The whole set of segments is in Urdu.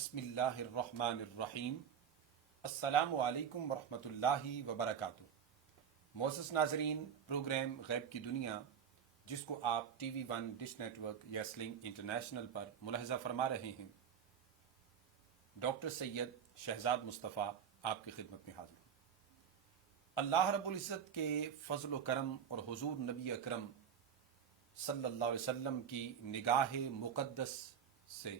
بسم اللہ الرحمن الرحیم۔ السلام علیکم ورحمۃ اللہ وبرکاتہ۔ معزز ناظرین، پروگرام غیب کی دنیا جس کو آپ TV One Dish Network یا سلنگ انٹرنیشنل پر ملاحظہ فرما رہے ہیں، ڈاکٹر سید شہزاد مصطفیٰ آپ کی خدمت میں حاضر ہوں۔ اللہ رب العزت کے فضل و کرم اور حضور نبی اکرم صلی اللہ علیہ وسلم کی نگاہ مقدس سے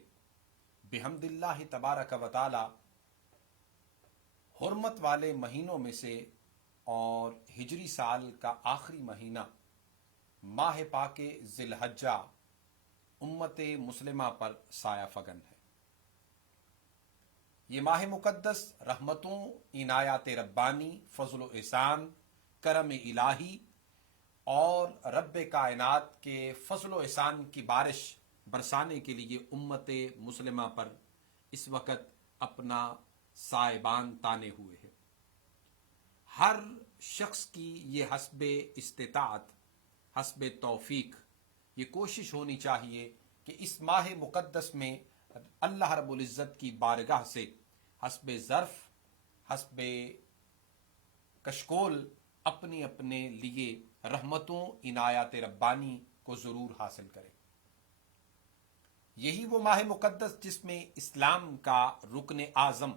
بحمد اللہ تبارک و تعالی حرمت والے مہینوں میں سے اور ہجری سال کا آخری مہینہ ماہ پاک ذی الحجہ امت مسلمہ پر سایہ فگن ہے۔ یہ ماہ مقدس رحمتوں، عنایات ربانی، فضل و احسان، کرم الہی اور رب کائنات کے فضل و احسان کی بارش برسانے کے لیے امت مسلمہ پر اس وقت اپنا سائبان تانے ہوئے ہے۔ ہر شخص کی یہ حسب استطاعت، حسب توفیق یہ کوشش ہونی چاہیے کہ اس ماہ مقدس میں اللہ رب العزت کی بارگاہ سے حسب ظرف، حسب کشکول اپنے اپنے لیے رحمتوں، عنایات ربانی کو ضرور حاصل کرے۔ یہی وہ ماہ مقدس جس میں اسلام کا رکن اعظم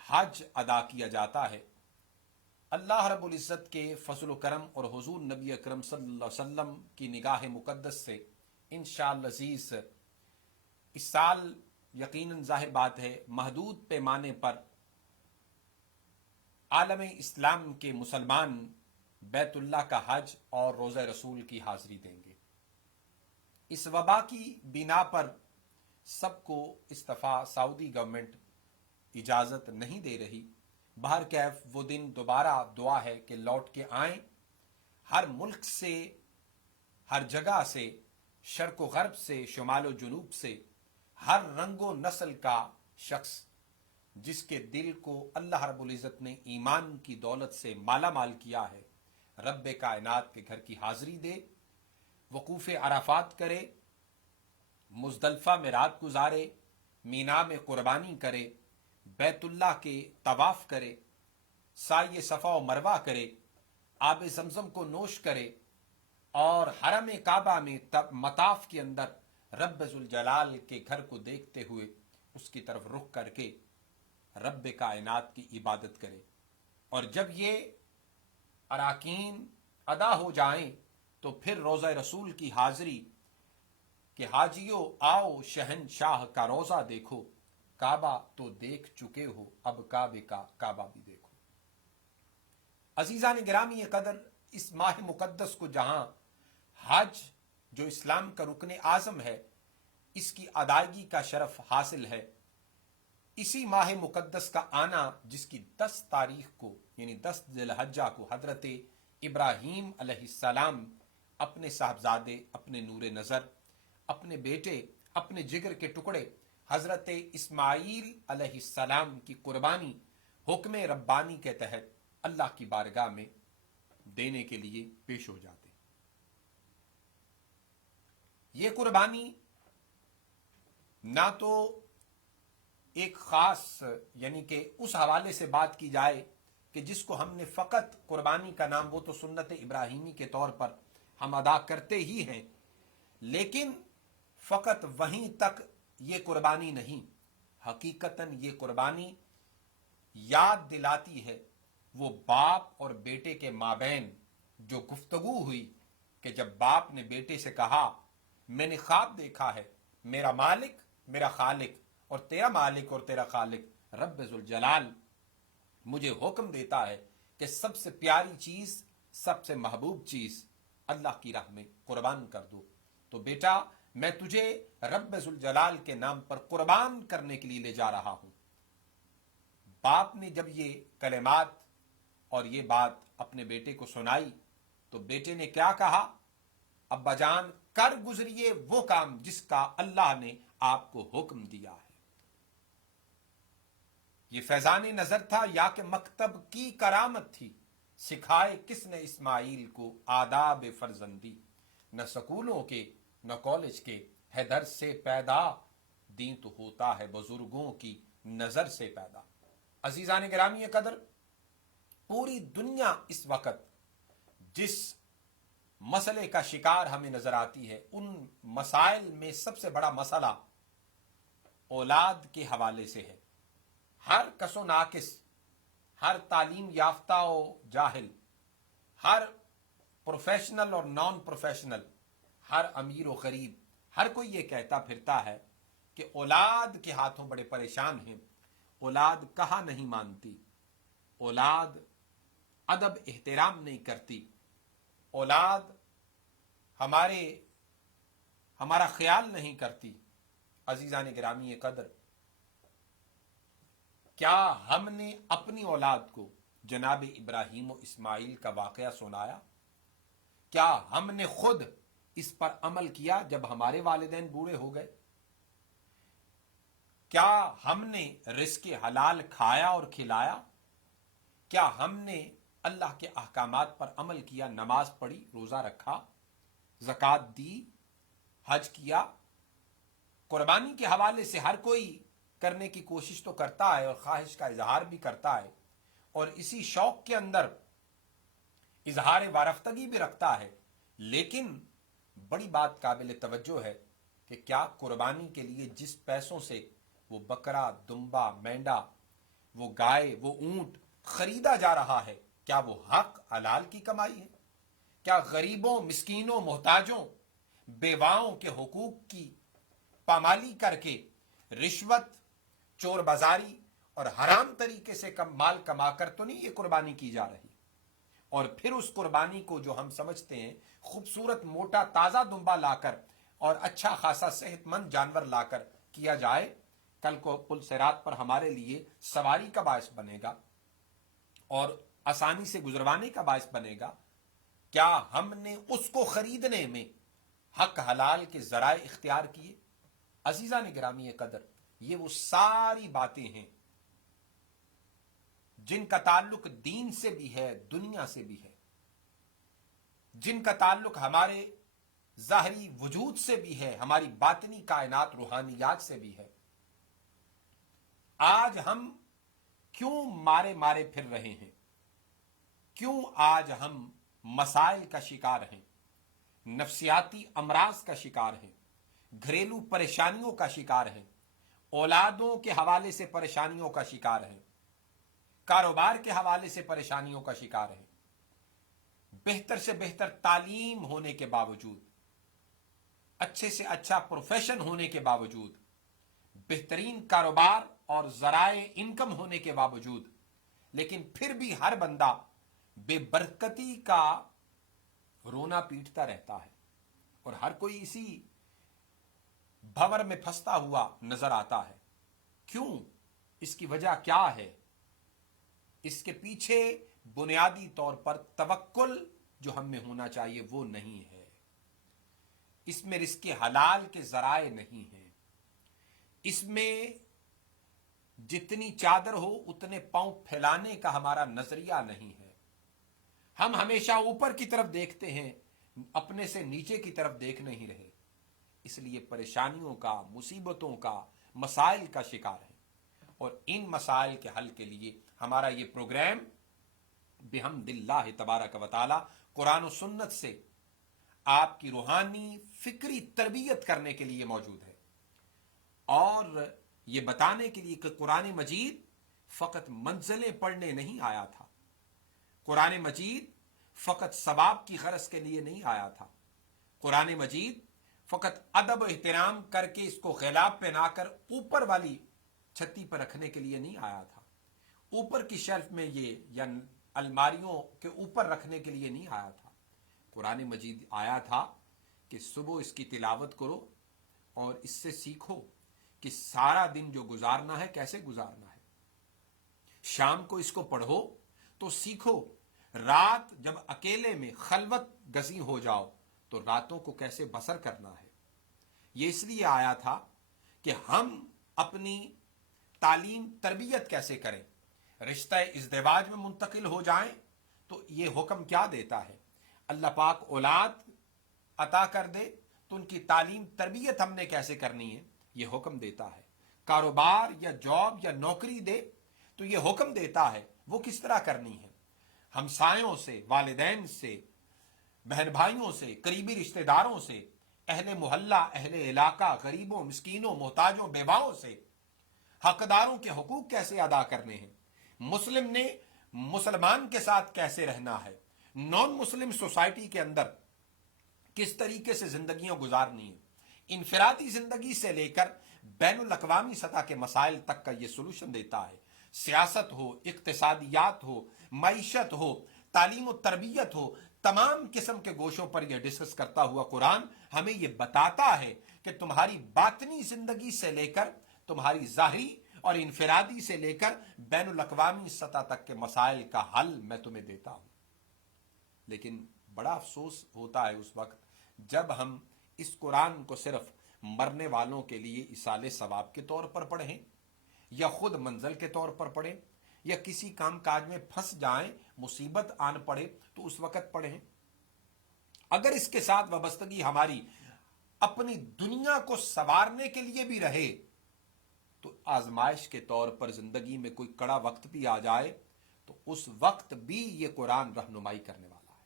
حج ادا کیا جاتا ہے۔ اللہ رب العزت کے فضل و کرم اور حضور نبی اکرم صلی اللہ علیہ وسلم کی نگاہ مقدس سے انشاءاللہ عزیز اس سال یقیناً ظاہر بات ہے محدود پیمانے پر عالم اسلام کے مسلمان بیت اللہ کا حج اور روزہ رسول کی حاضری دیں گے۔ اس وبا کی بنا پر سب کو اس دفعہ سعودی گورنمنٹ اجازت نہیں دے رہی۔ بہرکیف وہ دن دوبارہ دعا ہے کہ لوٹ کے آئیں۔ ہر ملک سے، ہر جگہ سے، شرق و غرب سے، شمال و جنوب سے، ہر رنگ و نسل کا شخص جس کے دل کو اللہ رب العزت نے ایمان کی دولت سے مالا مال کیا ہے، رب کائنات کے گھر کی حاضری دے، وقوف عرفات کرے، مزدلفہ میں رات گزارے، مینا میں قربانی کرے، بیت اللہ کے طواف کرے، سعی صفا و مروہ کرے، آب زمزم کو نوش کرے اور حرم کعبہ میں مطاف کے اندر رب ذوالجلال کے گھر کو دیکھتے ہوئے اس کی طرف رخ کر کے رب کائنات کی عبادت کرے۔ اور جب یہ اراکین ادا ہو جائیں تو پھر روزہ رسول کی حاضری کہ حاجیو آؤ شہنشاہ کا روزہ دیکھو، کعبہ تو دیکھ چکے ہو اب کعبے کا کعبہ بھی دیکھو۔ عزیزان گرامی قدر، اس ماہ مقدس کو جہاں حج جو اسلام کا رکن اعظم ہے اس کی ادائیگی کا شرف حاصل ہے، اسی ماہ مقدس کا آنا جس کی 10 تاریخ کو یعنی 10 ذی الحجہ کو حضرت ابراہیم علیہ السلام اپنے صاحبزادے، اپنے نور نظر، اپنے بیٹے، اپنے جگر کے ٹکڑے حضرت اسماعیل علیہ السلام کی قربانی حکم ربانی کے تحت اللہ کی بارگاہ میں دینے کے لیے پیش ہو جاتے۔ یہ قربانی نہ تو ایک خاص یعنی کہ اس حوالے سے بات کی جائے کہ جس کو ہم نے فقط قربانی کا نام، وہ تو سنت ابراہیمی کے طور پر ہم ادا کرتے ہی ہیں، لیکن فقط وہیں تک یہ قربانی نہیں، حقیقتاً یہ قربانی یاد دلاتی ہے وہ باپ اور بیٹے کے مابین جو گفتگو ہوئی کہ جب باپ نے بیٹے سے کہا میں نے خواب دیکھا ہے، میرا مالک، میرا خالق اور تیرا مالک اور تیرا خالق رب ذوالجلال مجھے حکم دیتا ہے کہ سب سے پیاری چیز، سب سے محبوب چیز اللہ کی راہ میں قربان کر دو، تو بیٹا میں تجھے رب ذوالجلال کے نام پر قربان کرنے کے لیے لے جا رہا ہوں۔ باپ نے جب یہ کلمات اور یہ بات اپنے بیٹے کو سنائی تو بیٹے نے کیا کہا؟ ابا جان کر گزریے وہ کام جس کا اللہ نے آپ کو حکم دیا ہے۔ یہ فیضان نظر تھا یا کہ مکتب کی کرامت تھی؟ سکھائے کس نے اسماعیل کو آداب فرزندی؟ نہ سکولوں کے، نہ کالج کے، ہے در سے پیدا دین تو ہوتا ہے بزرگوں کی نظر سے پیدا۔ عزیزان گرامی قدر، پوری دنیا اس وقت جس مسئلے کا شکار ہمیں نظر آتی ہے، ان مسائل میں سب سے بڑا مسئلہ اولاد کے حوالے سے ہے۔ ہر کس و ناقص، ہر تعلیم یافتہ و جاہل، ہر پروفیشنل اور نان پروفیشنل، ہر امیر و غریب، ہر کوئی یہ کہتا پھرتا ہے کہ اولاد کے ہاتھوں بڑے پریشان ہیں، اولاد کہا نہیں مانتی، اولاد ادب احترام نہیں کرتی، اولاد ہمارا خیال نہیں کرتی۔ عزیزان گرامی قدر، کیا ہم نے اپنی اولاد کو جناب ابراہیم و اسماعیل کا واقعہ سنایا؟ کیا ہم نے خود اس پر عمل کیا جب ہمارے والدین بوڑھے ہو گئے؟ کیا ہم نے رزق حلال کھایا اور کھلایا؟ کیا ہم نے اللہ کے احکامات پر عمل کیا، نماز پڑھی، روزہ رکھا، زکوٰۃ دی، حج کیا؟ قربانی کے حوالے سے ہر کوئی کرنے کی کوشش تو کرتا ہے اور خواہش کا اظہار بھی کرتا ہے، اور اسی شوق کے اندر اظہار وارفتگی بھی رکھتا ہے، لیکن بڑی بات قابل توجہ ہے کہ کیا قربانی کے لیے جس پیسوں سے وہ بکرا، دمبا، مینڈا، وہ گائے، وہ اونٹ خریدا جا رہا ہے، کیا وہ حق حلال کی کمائی ہے؟ کیا غریبوں، مسکینوں، محتاجوں، بیواؤں کے حقوق کی پامالی کر کے رشوت، چور بازاری اور حرام طریقے سے مال کما کر تو نہیں یہ قربانی کی جا رہی؟ اور پھر اس قربانی کو جو ہم سمجھتے ہیں خوبصورت موٹا تازہ دمبا لا کر اور اچھا خاصا صحت مند جانور لا کر کیا جائے، کل کو پل صراط پر ہمارے لیے سواری کا باعث بنے گا اور آسانی سے گزروانے کا باعث بنے گا، کیا ہم نے اس کو خریدنے میں حق حلال کے ذرائع اختیار کیے؟ عزیزان گرامی قدر، یہ وہ ساری باتیں ہیں جن کا تعلق دین سے بھی ہے، دنیا سے بھی ہے، جن کا تعلق ہمارے ظاہری وجود سے بھی ہے، ہماری باطنی کائنات روحانیات سے بھی ہے۔ آج ہم کیوں مارے پھر رہے ہیں؟ کیوں آج ہم مسائل کا شکار ہیں، نفسیاتی امراض کا شکار ہیں، گھریلو پریشانیوں کا شکار ہیں، اولادوں کے حوالے سے پریشانیوں کا شکار ہیں، کاروبار کے حوالے سے پریشانیوں کا شکار ہیں، بہتر سے بہتر تعلیم ہونے کے باوجود، اچھے سے اچھا پروفیشن ہونے کے باوجود، بہترین کاروبار اور ذرائع انکم ہونے کے باوجود، لیکن پھر بھی ہر بندہ بے برکتی کا رونا پیٹتا رہتا ہے، اور ہر کوئی اسی بھور میں پھنستا ہوا نظر آتا ہے۔ کیوں؟ اس کی وجہ کیا ہے؟ اس کے پیچھے بنیادی طور پر توکل جو ہم میں ہونا چاہیے وہ نہیں ہے، اس میں رزق حلال کے ذرائع نہیں ہیں، اس میں جتنی چادر ہو اتنے پاؤں پھیلانے کا ہمارا نظریہ نہیں ہے۔ ہم ہمیشہ اوپر کی طرف دیکھتے ہیں، اپنے سے نیچے کی طرف دیکھ نہیں رہے، اس لیے پریشانیوں کا، مصیبتوں کا، مسائل کا شکار ہے۔ اور ان مسائل کے حل کے لیے ہمارا یہ پروگرام بحمد اللہ تبارک و تعالی قرآن و سنت سے آپ کی روحانی فکری تربیت کرنے کے لیے موجود ہے، اور یہ بتانے کے لیے کہ قرآن مجید فقط منزلیں پڑھنے نہیں آیا تھا، قرآن مجید فقط ثواب کی غرض کے لیے نہیں آیا تھا، قرآن مجید فقط ادب و احترام کر کے اس کو غلاب پہنا کر اوپر والی چھتی پر رکھنے کے لیے نہیں آیا تھا، اوپر کی شیلف میں یہ یا الماریوں کے اوپر رکھنے کے لیے نہیں آیا تھا۔ قرآن مجید آیا تھا کہ صبح اس کی تلاوت کرو اور اس سے سیکھو کہ سارا دن جو گزارنا ہے کیسے گزارنا ہے، شام کو اس کو پڑھو تو سیکھو رات جب اکیلے میں خلوت گزین ہو جاؤ تو راتوں کو کیسے بسر کرنا ہے۔ یہ اس لیے آیا تھا کہ ہم اپنی تعلیم تربیت کیسے کریں، رشتہ ازدواج میں منتقل ہو جائیں تو یہ حکم کیا دیتا ہے، اللہ پاک اولاد عطا کر دے تو ان کی تعلیم تربیت ہم نے کیسے کرنی ہے، یہ حکم دیتا ہے. کاروبار یا جاب یا نوکری دے تو یہ حکم دیتا ہے وہ کس طرح کرنی ہے. ہمسایوں سے، والدین سے، بہن بھائیوں سے، قریبی رشتہ داروں سے، اہل محلہ، اہل علاقہ، غریبوں، مسکینوں، محتاجوں، بیواؤں سے حقداروں کے حقوق کیسے ادا کرنے ہیں. مسلم نے مسلمان کے ساتھ کیسے رہنا ہے. نان مسلم سوسائٹی کے اندر کس طریقے سے زندگیاں گزارنی ہیں. انفرادی زندگی سے لے کر بین الاقوامی سطح کے مسائل تک کا یہ سلوشن دیتا ہے. سیاست ہو، اقتصادیات ہو، معیشت ہو، تعلیم و تربیت ہو، تمام قسم کے گوشوں پر یہ ڈسکس کرتا ہوا قرآن ہمیں یہ بتاتا ہے کہ تمہاری باطنی زندگی سے لے کر تمہاری ظاہری اور انفرادی سے لے کر بین الاقوامی سطح تک کے مسائل کا حل میں تمہیں دیتا ہوں. لیکن بڑا افسوس ہوتا ہے اس وقت جب ہم اس قرآن کو صرف مرنے والوں کے لیے ایصال ثواب کے طور پر پڑھیں، یا خود منزل کے طور پر پڑھیں، یا کسی کام کاج میں پھنس جائیں، مصیبت آن پڑے تو اس وقت پڑھیں. اگر اس کے ساتھ وابستگی ہماری اپنی دنیا کو سنوارنے کے لیے بھی رہے تو آزمائش کے طور پر زندگی میں کوئی کڑا وقت بھی آ جائے تو اس وقت بھی یہ قرآن رہنمائی کرنے والا ہے.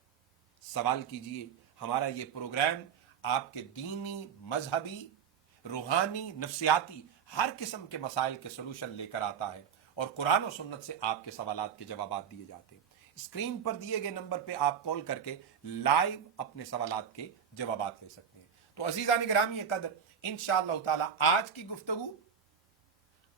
سوال کیجئے، ہمارا یہ پروگرام آپ کے دینی، مذہبی، روحانی، نفسیاتی ہر قسم کے مسائل کے سلوشن لے کر آتا ہے اور قرآن و سنت سے آپ کے سوالات کے جوابات دیے جاتے ہیں. اسکرین پر دیے گئے نمبر پہ آپ کال کر کے لائیو اپنے سوالات کے جوابات لے سکتے ہیں. تو عزیزان گرامی قدر، انشاءاللہ تعالی آج کی گفتگو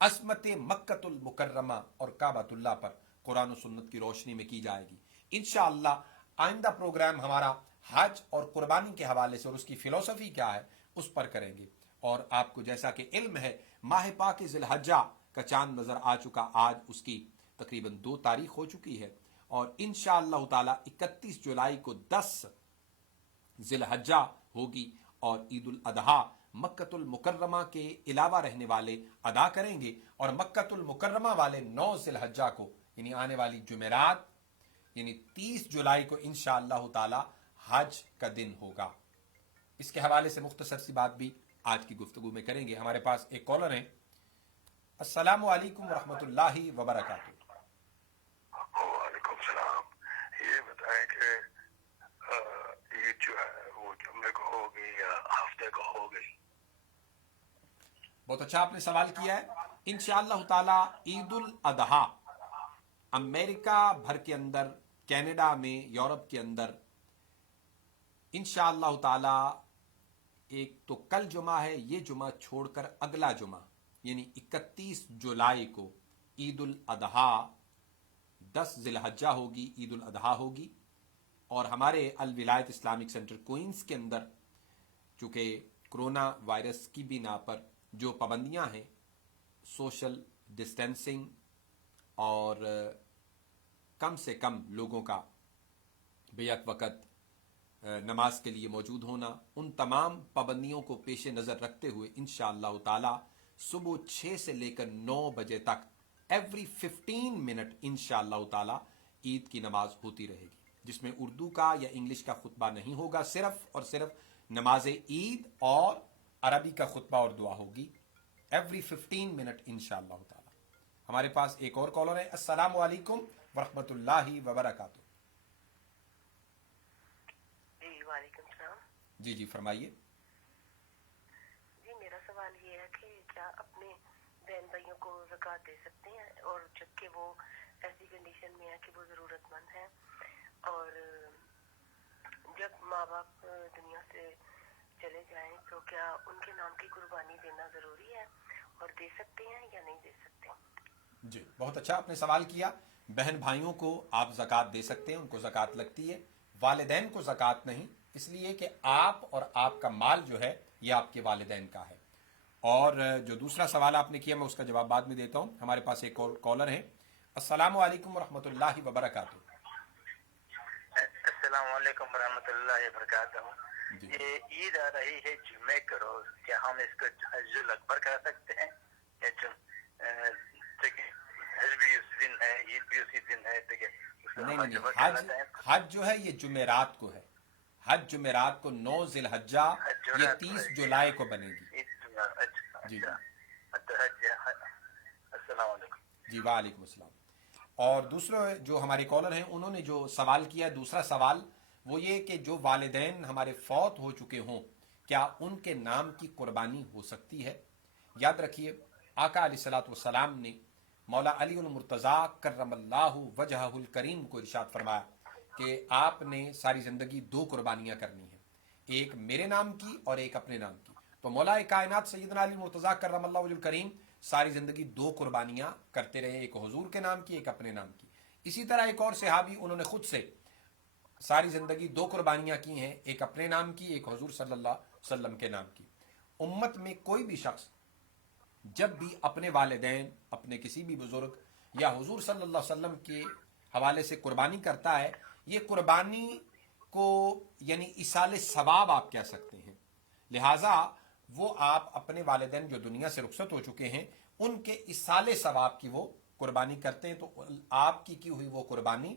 عصمت مکۃ المکرمہ اور کعبۃ اللہ پر قرآن و سنت کی روشنی میں کی جائے گی. انشاءاللہ آئندہ پروگرام ہمارا حج اور قربانی کے حوالے سے اور اس کی فلسفی کیا ہے اس پر کریں گے. اور آپ کو جیسا کہ علم ہے ماہ پاک ذی الحجہ کا چاند نظر آ چکا، آج اس کی تقریباً 2 تاریخ ہو چکی ہے اور انشاءاللہ تعالی 31 جولائی کو 10 ذی الحجہ ہوگی اور عید الاضحیٰ مکۃ المکرمہ کے علاوہ رہنے والے ادا کریں گے اور مکۃ المکرمہ والے 9 ذی الحجہ کو یعنی آنے والی جمعرات یعنی 30 جولائی کو انشاءاللہ تعالی حج کا دن ہوگا. اس کے حوالے سے مختصر سی بات بھی آج کی گفتگو میں کریں گے. ہمارے پاس ایک کالر ہیں. السلام علیکم ورحمۃ اللہ وبرکاتہ. وعلیکم السلام. یہ بتائیں کہ عید جو ہے وہ جمعے کو ہوگی یا ہفتے کو ہوگی؟ بہت اچھا آپ نے سوال کیا ہے. انشاءاللہ تعالی عید الاضحیٰ امریکہ بھر کے اندر، کینیڈا میں، یورپ کے اندر انشاءاللہ تعالی ایک تو کل جمعہ ہے، یہ جمعہ چھوڑ کر اگلا جمعہ یعنی 31 جولائی کو عید الاضحیٰ 10 ذی الحجہ ہوگی، عید الاضحیٰ ہوگی. اور ہمارے الولایت اسلامک سینٹر کوئنس کے اندر چونکہ کرونا وائرس کی بنا پر جو پابندیاں ہیں، سوشل ڈسٹینسنگ اور کم سے کم لوگوں کا بیک وقت نماز کے لیے موجود ہونا، ان تمام پابندیوں کو پیش نظر رکھتے ہوئے انشاءاللہ تعالی صبح 6 سے لے کر 9 بجے تک ایوری 15 منٹ انشاءاللہ تعالی عید کی نماز ہوتی رہے گی، جس میں اردو کا یا انگلش کا خطبہ نہیں ہوگا، صرف اور صرف نماز عید اور عربی کا خطبہ اور دعا ہوگی ایوری 15 منٹ انشاءاللہ تعالی. ہمارے پاس ایک اور کالر ہے. السلام علیکم ورحمۃ اللہ وبرکاتہ. جی وعلیکم السلام. جی جی فرمائیے. جی میرا سوال یہ ہے کہ کیا اپنے بہن بھائیوں کو زکوٰۃ دے سکتے ہیں اور جبکہ وہ ایسی کنڈیشن میں ہے کہ وہ ضرورت مند ہیں، اور جب ماں باپ دنیا سے چلے جائیں تو کیا ان کے نام کی قربانی دینا ضروری ہے اور دے سکتے ہیں یا نہیں دے سکتے؟ جی بہت اچھا آپ نے سوال کیا. بہن بھائیوں کو آپ زکوٰۃ دے سکتے ہیں، ان کو زکوٰۃ لگتی ہے. والدین کو زکوٰۃ نہیں، اس لیے کہ آپ اور آپ کا مال جو ہے یہ آپ کے والدین کا ہے. اور جو دوسرا سوال آپ نے کیا میں اس کا جواب بعد میں دیتا ہوں. ہمارے پاس ایک اور کالر ہیں. السلام علیکم ورحمۃ اللہ وبرکاتہ. السلام علیکم ورحمۃ اللہ وبرکاتہ. جی یہ عید آ رہی ہے جمعے کو روز، کیا ہم اس کو حج الاکبر کر سکتے ہیں یا حج بھی اس دن ہے، عید بھی اسی دن ہے؟ نہیں، حج جو ہے یہ جمعرات کو ہے. حج جمعرات کو 9 ذی الحجہ، یہ 30 جولائی کو بنے گی. جی السلام علیکم. جی وعلیکم السلام. اور دوسرے جو ہمارے کالر ہیں انہوں نے جو سوال کیا دوسرا سوال وہ یہ کہ جو والدین ہمارے فوت ہو چکے ہوں کیا ان کے نام کی قربانی ہو سکتی ہے؟ یاد رکھیے آقا علیہ الصلوۃ والسلام نے مولا علی المرتضیٰ کرم اللہ وجہہ الکریم کو ارشاد فرمایا کہ آپ نے ساری زندگی دو قربانیاں کرنی ہیں، ایک میرے نام کی اور ایک اپنے نام کی. تو مولا کائنات سیدنا علی مرتضیٰ کرم اللہ وجہ الکریم ساری زندگی دو قربانیاں کرتے رہے، ایک حضور کے نام کی ایک اپنے نام کی. اسی طرح ایک اور صحابی انہوں نے خود سے ساری زندگی دو قربانیاں کی ہیں، ایک اپنے نام کی ایک حضور صلی اللہ علیہ وسلم کے نام کی. امت میں کوئی بھی شخص جب بھی اپنے والدین اپنے کسی بھی بزرگ یا حضور صلی اللہ علیہ وسلم کے حوالے سے قربانی کرتا ہے یہ قربانی کو یعنی ایصال ثواب آپ کہہ سکتے ہیں. لہٰذا وہ آپ اپنے والدین جو دنیا سے رخصت ہو چکے ہیں ان کے ایصال ثواب کی وہ قربانی کرتے ہیں، تو آپ کی ہوئی وہ قربانی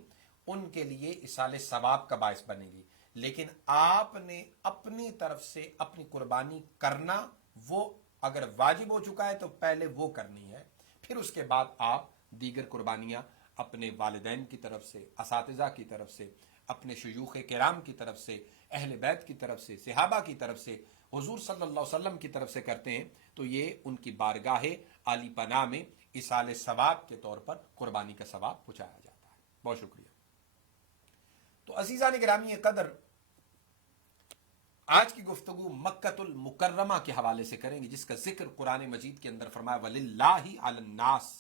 ان کے لیے ایصال ثواب کا باعث بنے گی. لیکن آپ نے اپنی طرف سے اپنی قربانی کرنا وہ اگر واجب ہو چکا ہے تو پہلے وہ کرنی ہے، پھر اس کے بعد آپ دیگر قربانیاں اپنے والدین کی طرف سے، اساتذہ کی طرف سے، اپنے شیوخ کرام کی طرف سے، اہل بیت کی طرف سے، صحابہ کی طرف سے، حضور صلی اللہ علیہ وسلم کی طرف سے کرتے ہیں تو یہ ان کی بارگاہ عالی پناہ میں ایصال ثواب کے طور پر قربانی کا ثواب پہنچایا جاتا ہے. بہت شکریہ. تو عزیزان گرامی قدر آج کی گفتگو مکۃ المکرمہ کے حوالے سے کریں گے جس کا ذکر قرآن مجید کے اندر فرمایا وَلِلَّهِ عَلَى النَّاسِ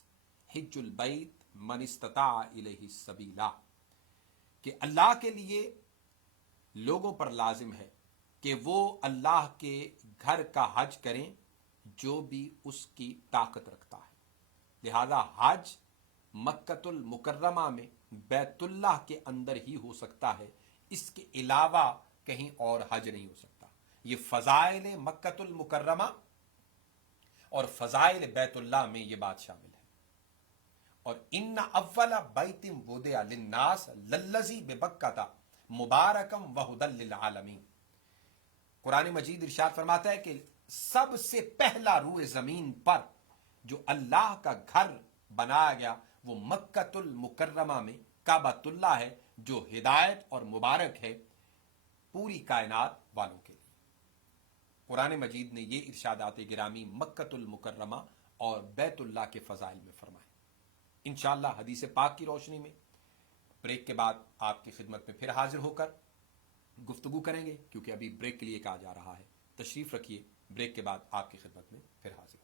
حِجُّ الْبَيْتِ مَنِ اسْتَطَاعَ إِلَيْهِ سَبِيلًا، کہ اللہ کے لیے لوگوں پر لازم ہے کہ وہ اللہ کے گھر کا حج کریں جو بھی اس کی طاقت رکھتا ہے. لہذا حج مکۃ المکرمہ میں بیت اللہ کے اندر ہی ہو سکتا ہے، اس کے علاوہ کہیں اور حج نہیں ہو سکتا. یہ فضائل مکۃ المکرمہ اور فضائل بیت اللہ میں یہ بات شامل ہے. اور ان اول بیت وضع للناس للذی ببکۃ مبارکم وہدی للعالمین. قرآن مجید ارشاد فرماتا ہے کہ سب سے پہلا روئے زمین پر جو اللہ کا گھر بنایا گیا وہ مکۃ المکرمہ میں کعبۃ اللہ ہے جو ہدایت اور مبارک ہے پوری کائنات والوں کے لیے. قرآن مجید نے یہ ارشادات گرامی مکۃ المکرمہ اور بیت اللہ کے فضائل میں فرمائے. انشاءاللہ حدیث پاک کی روشنی میں بریک کے بعد آپ کی خدمت میں پھر حاضر ہو کر گفتگو کریں گے، کیونکہ ابھی بریک کے لیے کہا جا رہا ہے. تشریف رکھیے، بریک کے بعد آپ کی خدمت میں پھر حاضر ہوں.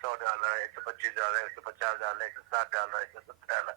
$100, $125, $150, $160, $170,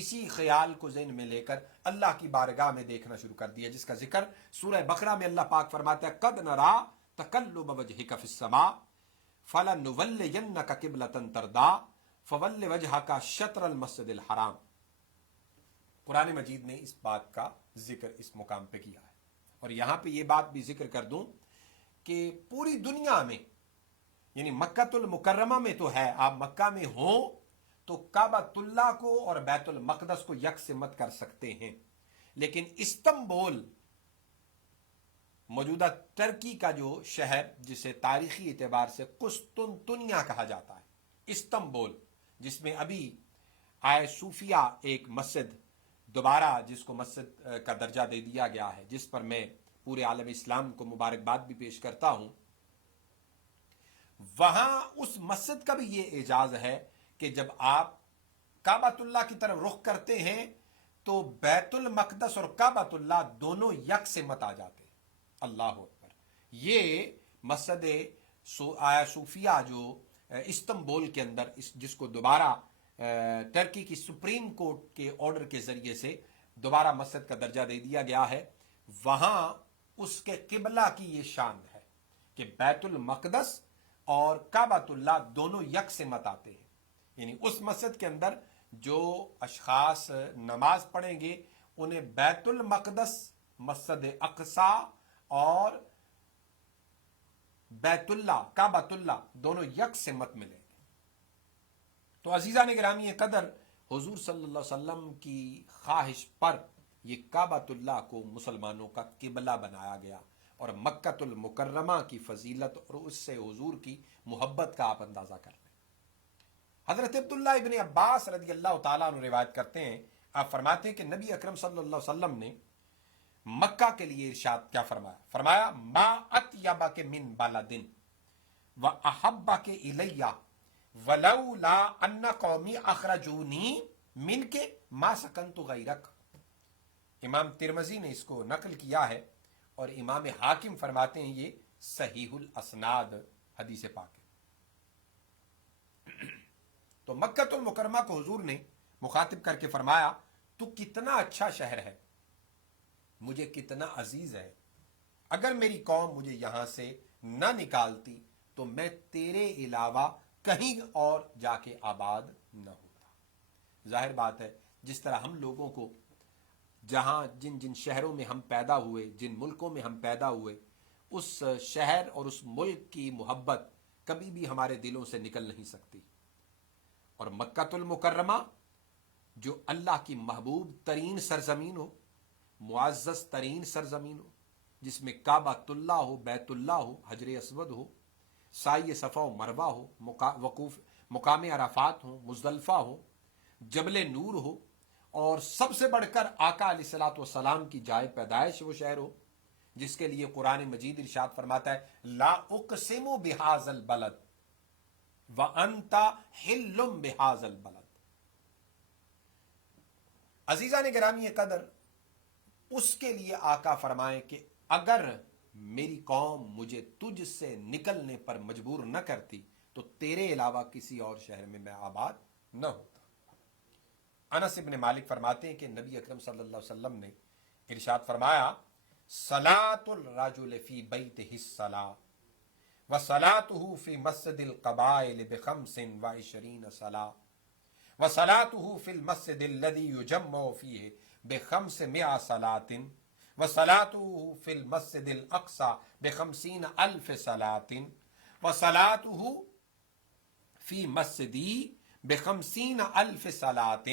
اسی خیال کو ذہن میں لے کر اللہ کی بارگاہ میں دیکھنا شروع کر دیا، جس کا ذکر سورہ بقرہ میں اللہ پاک فرماتا ہے قد نرا تقلب وجهک فی السماء فلنولینک قبلۃ ترضیٰ فول وجهک شطر المسجد الحرام۔ قرآن مجید نے اس بات کا ذکر اس مقام پہ کیا ہے، اور یہاں پہ یہ بات بھی ذکر کر دوں کہ پوری دنیا میں یعنی مکہ المکرمہ میں تو ہے، آپ مکہ میں ہوں تو کعبۃ اللہ کو اور بیت المقدس کو یکسمت کر سکتے ہیں، لیکن استنبول موجودہ ترکی کا جو شہر جسے تاریخی اعتبار سے قسطنطنیہ کہا جاتا ہے، استنبول، جس میں ابھی آئے صوفیہ ایک مسجد دوبارہ جس کو مسجد کا درجہ دے دیا گیا ہے، جس پر میں پورے عالم اسلام کو مبارکباد بھی پیش کرتا ہوں، وہاں اس مسجد کا بھی یہ اعجاز ہے کہ جب آپ کعبۃ اللہ کی طرف رخ کرتے ہیں تو بیت المقدس اور کعبۃ اللہ دونوں یکسمت آ جاتے ہیں۔ اللہ اکبر۔ یہ مسجد آیا صوفیہ جو استنبول کے اندر جس کو دوبارہ ترکی کی سپریم کورٹ کے آرڈر کے ذریعے سے دوبارہ مسجد کا درجہ دے دیا گیا ہے، وہاں اس کے قبلہ کی یہ شان ہے کہ بیت المقدس اور کعبۃ اللہ دونوں یکسمت آتے ہیں، یعنی اس مسجد کے اندر جو اشخاص نماز پڑھیں گے انہیں بیت المقدس، مسجد اقصی اور بیت اللہ، کعبۃ اللہ دونوں یکسمت ملیں گے۔ تو عزیزان گرامی قدر، حضور صلی اللہ علیہ وسلم کی خواہش پر یہ کعبۃ اللہ کو مسلمانوں کا قبلہ بنایا گیا، اور مکہ المکرمہ کی فضیلت اور اس سے حضور کی محبت کا آپ اندازہ کر لیں۔ حضرت عبداللہ ابن عباس رضی اللہ تعالیٰ عنہ روایت کرتے ہیں، آپ فرماتے ہیں کہ نبی اکرم صلی اللہ علیہ وسلم نے مکہ کے لیے ارشاد کیا فرمایا؟ فرمایا ما اطیبک من بلد واحبک الی ولولا ان قومی اخرجونی من کے ما سکنت غیرک۔ امام ترمذی نے اس کو نقل کیا ہے، اور امام حاکم فرماتے ہیں یہ صحیح الاسناد حدیث پاک ہے۔ تو مکہ المکرمہ کو حضور نے مخاطب کر کے فرمایا تو کتنا اچھا شہر ہے، مجھے کتنا عزیز ہے، اگر میری قوم مجھے یہاں سے نہ نکالتی تو میں تیرے علاوہ کہیں اور جا کے آباد نہ ہوتا۔ ظاہر بات ہے جس طرح ہم لوگوں کو جہاں جن جن شہروں میں ہم پیدا ہوئے، جن ملکوں میں ہم پیدا ہوئے، اس شہر اور اس ملک کی محبت کبھی بھی ہمارے دلوں سے نکل نہیں سکتی، اور مکہ المکرمہ جو اللہ کی محبوب ترین سرزمین ہو، معزز ترین سرزمین ہو، جس میں کعبۃ اللہ ہو، بیت اللہ ہو، حجر اسود ہو، سائی صفا و مروہ ہو، وقوف مقام عرفات ہو، مزدلفہ ہو، جبل نور ہو، اور سب سے بڑھ کر آقا علیہ الصلوۃ والسلام کی جائے پیدائش وہ شہر ہو، جس کے لیے قرآن مجید ارشاد فرماتا ہے لا اقسم بہذا البلد وانت حل بہذا البلد۔ عزیزان گرامی قدر، اس کے لیے آقا فرمائے کہ اگر میری قوم مجھے تجھ سے نکلنے پر مجبور نہ کرتی تو تیرے علاوہ کسی اور شہر میں آباد نہ ہوتا۔ انس ابن مالک فرماتے ہیں کہ نبی اکرم صلی اللہ علیہ وسلم نے ارشاد فرمایا صلاۃ الرجل فی بیتہ الصلاۃ وصلاته فی مسجد القبائل ب25 صلاۃ وصلاته فی المسجد الذي يجمع فيه ب500 صلاۃ وصلاته فی المسجد الاقصى ب50,000 صلاۃ وصلاته فی مسجدی ب50,000 صلاۃ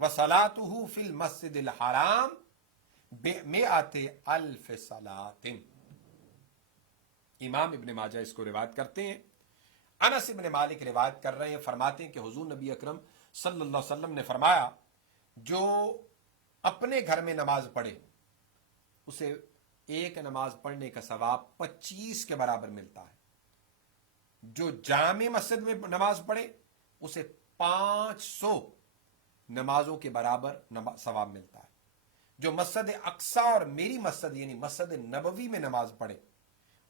وصلاته فی المسجد الحرام ب100,000 صلاۃ۔ امام ابن ماجہ اس کو روایت کرتے ہیں۔ انس ابن مالک روایت کر رہے ہیں، فرماتے ہیں کہ حضور نبی اکرم صلی اللہ علیہ وسلم نے فرمایا جو اپنے گھر میں نماز پڑھے اسے ایک نماز پڑھنے کا ثواب 25 کے برابر ملتا ہے، جو جامع مسجد میں نماز پڑھے اسے 500 نمازوں کے برابر ثواب ملتا ہے، جو مسجد اقصی اور میری مسجد یعنی مسجد نبوی میں نماز پڑھے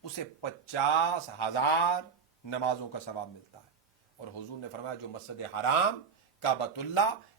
اسے 50,000 نمازوں کا ثواب ملتا ہے، اور حضور نے فرمایا جو مسجد حرام کعبۃ اللہ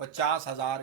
50,000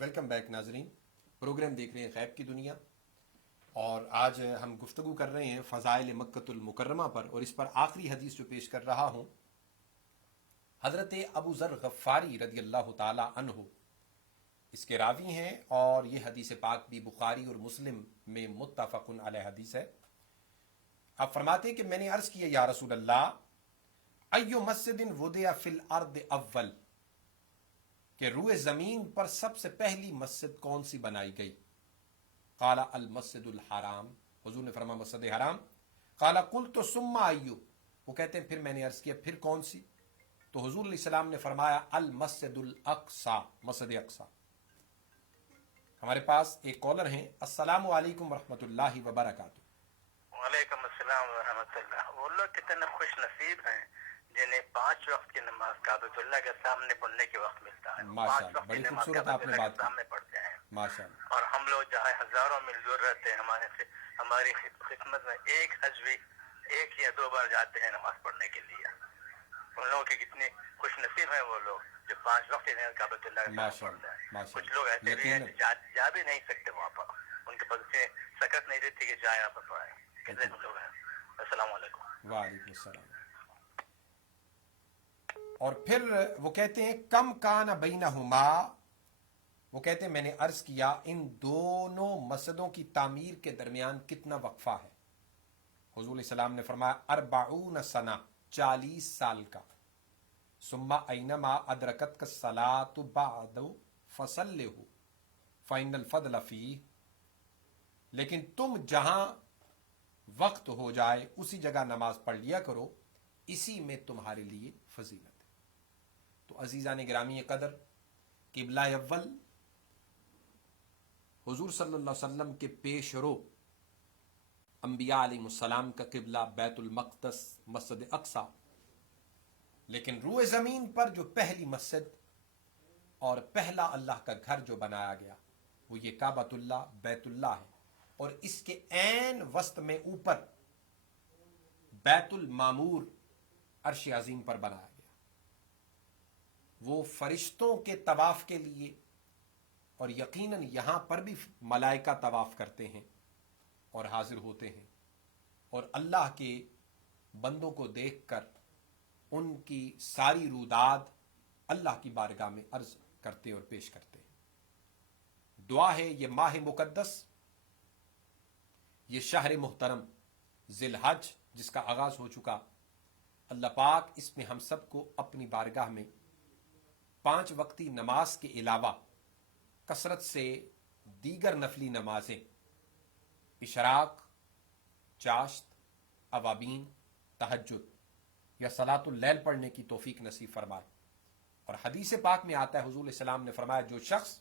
ویلکم بیک ناظرین، پروگرام دیکھ رہے ہیں غیب کی دنیا، اور آج ہم گفتگو کر رہے ہیں فضائل مکۃ المکرمہ پر، اور اس پر آخری حدیث جو پیش کر رہا ہوں حضرت ابو ذر غفاری رضی اللہ تعالی عنہ اس کے راوی ہیں، اور یہ حدیث پاک بھی بخاری اور مسلم میں متفق علیہ حدیث ہے۔ آپ فرماتے ہیں کہ میں نے عرض کیا یا رسول اللہ ایو مسجد وضع فی الارض اول، کہ روئے زمین پر سب سے پہلی مسجد کون سی بنائی گئی؟ قال المسجد الحرام، حضور نے فرمایا مسجد حرام۔ قال قلت ثم ایو، وہ کہتے ہیں پھر میں نے عرض کیا پھر کون سی؟ تو حضور علیہ السلام نے فرمایا المسجد الاقصی، مسجد اقصی۔ ہمارے پاس ایک کالر ہیں۔ السلام علیکم ورحمۃ اللہ وبرکاتہ۔ وعلیکم السلام ورحمۃ اللہ۔ وہ لوگ کتنے خوش نصیب ہیں جنہیں 5 وقت کی نماز کعبۃ اللہ کے سامنے پڑھنے کے وقت ملتا ہے۔ ماشاء 5 اللہ، وقت کی بڑی نماز خوبصورت کعبۃ آپ نے اللہ بات کے کی، سامنے پڑھتے ہیں، ماشاء اللہ۔ اور ہم لوگ جہاں ہزاروں مل جل رہتے ہیں ہماری خدمت میں ایک حج بھی 1 یا 2 بار جاتے ہیں نماز پڑھنے کے لیے۔ ان لوگوں کی کتنی خوش نصیب ہیں وہ لوگ جو 5 وقت کی نماز کعبۃ اللہ کے سامنے پڑھتے ہیں۔ کچھ لوگ ایسے بھی ہیں جا بھی نہیں سکتے وہاں پر، ان کے پاس سکت نہیں رہتی کہ جائیں یہاں پر پڑھیں، کتنے لوگ ہیں۔ السلام علیکم۔ وعلیکم السلام۔ اور پھر وہ کہتے ہیں کم کان بینہما، وہ کہتے ہیں میں نے عرض کیا ان دونوں مسجدوں کی تعمیر کے درمیان کتنا وقفہ ہے؟ حضور علیہ السلام نے فرمایا 40 سنہ، 40 سال کا۔ ثم اینما ادرکتک الصلاۃ بعد فصلہ فإن الفضل فیہ، لیکن تم جہاں وقت ہو جائے اسی جگہ نماز پڑھ لیا کرو، اسی میں تمہارے لیے فضیلت ہے۔ تو عزیزان گرامی قدر، قبلہ اول حضور صلی اللہ علیہ وسلم کے پیش رو انبیاء علیہ السلام کا قبلہ بیت المقدس، مسجد اقصی، لیکن روئے زمین پر جو پہلی مسجد اور پہلا اللہ کا گھر جو بنایا گیا وہ یہ کعبۃ اللہ، بیت اللہ ہے، اور اس کے عین وسط میں اوپر بیت المامور عرش عظیم پر بنایا گیا۔ وہ فرشتوں کے طواف کے لیے، اور یقیناً یہاں پر بھی ملائکہ طواف کرتے ہیں اور حاضر ہوتے ہیں، اور اللہ کے بندوں کو دیکھ کر ان کی ساری روداد اللہ کی بارگاہ میں عرض کرتے اور پیش کرتے ہیں۔ دعا ہے یہ ماہ مقدس، یہ شہر محترم ذی الحج جس کا آغاز ہو چکا، اللہ پاک اس میں ہم سب کو اپنی بارگاہ میں 5 وقتی نماز کے علاوہ کثرت سے دیگر نفلی نمازیں، اشراق، چاشت، اوابین، تہجد یا صلاۃ اللیل پڑھنے کی توفیق نصیب فرمائے۔ اور حدیث پاک میں آتا ہے حضور علیہ السلام نے فرمایا جو شخص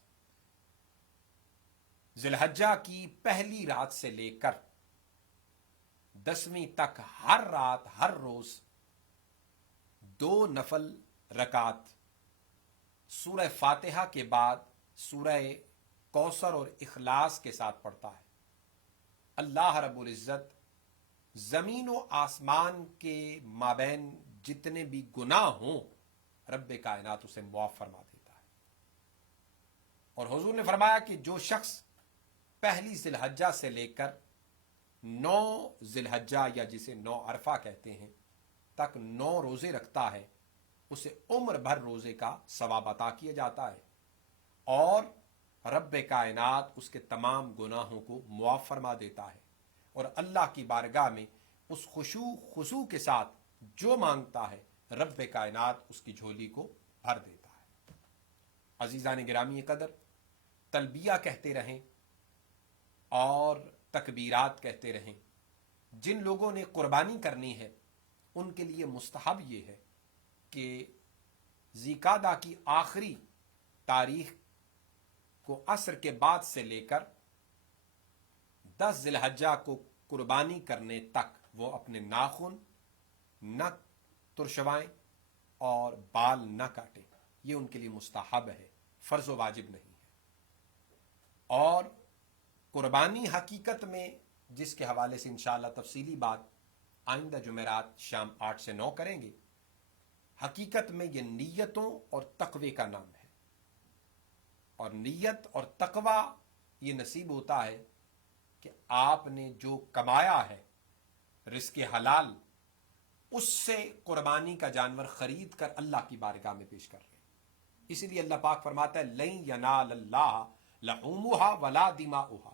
ذی الحجہ کی پہلی رات سے لے کر 10ویں تک ہر رات ہر روز 2 نفل رکعت سورہ فاتحہ کے بعد سورہ کوثر اور اخلاص کے ساتھ پڑھتا ہے، اللہ رب العزت زمین و آسمان کے مابین جتنے بھی گناہ ہوں رب کائنات اسے معاف فرما دیتا ہے۔ اور حضور نے فرمایا کہ جو شخص پہلی ذی الحجہ سے لے کر 9 ذی الحجہ یا جسے 9 عرفہ کہتے ہیں تک 9 روزے رکھتا ہے، اسے عمر بھر روزے کا ثواب عطا کیا جاتا ہے، اور رب کائنات اس کے تمام گناہوں کو معاف فرما دیتا ہے، اور اللہ کی بارگاہ میں اس خضوع کے ساتھ جو مانگتا ہے رب کائنات اس کی جھولی کو بھر دیتا ہے۔ عزیزان گرامی قدر، تلبیہ کہتے رہیں اور تکبیرات کہتے رہیں۔ جن لوگوں نے قربانی کرنی ہے ان کے لیے مستحب یہ ہے کہ ذی القعدہ کی آخری تاریخ کو عصر کے بعد سے لے کر 10 ذی الحجہ کو قربانی کرنے تک وہ اپنے ناخن نہ ترشوائیں اور بال نہ کاٹیں، یہ ان کے لیے مستحب ہے، فرض و واجب نہیں ہے۔ اور قربانی حقیقت میں جس کے حوالے سے انشاءاللہ تفصیلی بات آئندہ جمعرات شام 8 سے 9 کریں گے، حقیقت میں یہ نیتوں اور تقوی کا نام ہے، اور نیت اور تقوی یہ نصیب ہوتا ہے کہ آپ نے جو کمایا ہے رزق حلال، اس سے قربانی کا جانور خرید کر اللہ کی بارگاہ میں پیش کر رہے ہیں۔ اسی لیے اللہ پاک فرماتا ہے لَن يَنَالَ اللَّهَ لَحُومُهَا وَلَا دِمَاؤُهَا،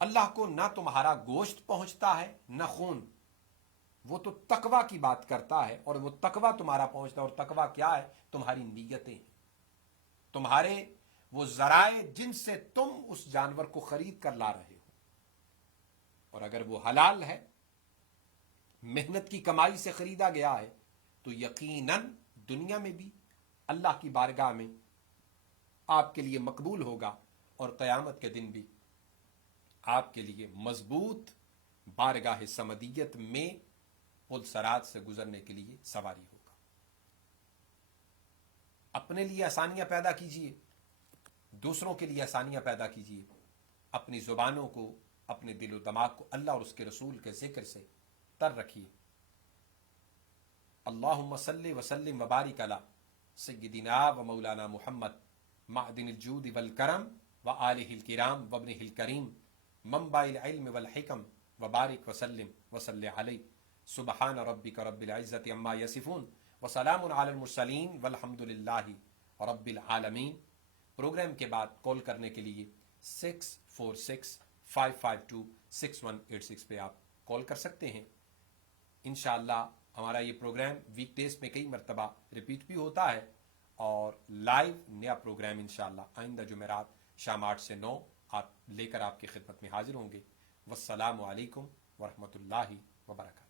اللہ کو نہ تمہارا گوشت پہنچتا ہے نہ خون، وہ تو تقوی کی بات کرتا ہے، اور وہ تقوی تمہارا پہنچتا ہے۔ اور تقوی کیا ہے؟ تمہاری نیتیں ہیں، تمہارے وہ ذرائع جن سے تم اس جانور کو خرید کر لا رہے ہو۔ اور اگر وہ حلال ہے، محنت کی کمائی سے خریدا گیا ہے، تو یقیناً دنیا میں بھی اللہ کی بارگاہ میں آپ کے لیے مقبول ہوگا، اور قیامت کے دن بھی آپ کے لیے مضبوط بارگاہ سمدیت میں پل صراط سے گزرنے کے لیے سواری ہوگا۔ اپنے لیے آسانیاں پیدا کیجیے، دوسروں کے لیے آسانیاں پیدا کیجیے، اپنی زبانوں کو، اپنے دل و دماغ کو اللہ اور اس کے رسول کے ذکر سے تر رکھیے۔ اللہم صلی وسلم وبارک علی سیدنا و مولانا محمد معدن الجود والکرم و آلہ الکرام و ابنہ الکریم منبع العلم والحکم وبارک وسلم وصلی علیہ۔ سبحان ربک رب العزت عما یصفون وسلام علی المرسلین والحمد للہ رب العالمین۔ پروگرام کے بعد کال کرنے کے لیے 646-552-6186 پہ آپ کال کر سکتے ہیں۔ انشاءاللہ ہمارا یہ پروگرام ویک ڈیز میں کئی مرتبہ ریپیٹ بھی ہوتا ہے، اور لائیو نیا پروگرام انشاءاللہ آئندہ جمعرات شام 8 سے 9 آپ لے کر آپ کی خدمت میں حاضر ہوں گے۔ والسلام علیکم ورحمۃ اللہ وبرکاتہ۔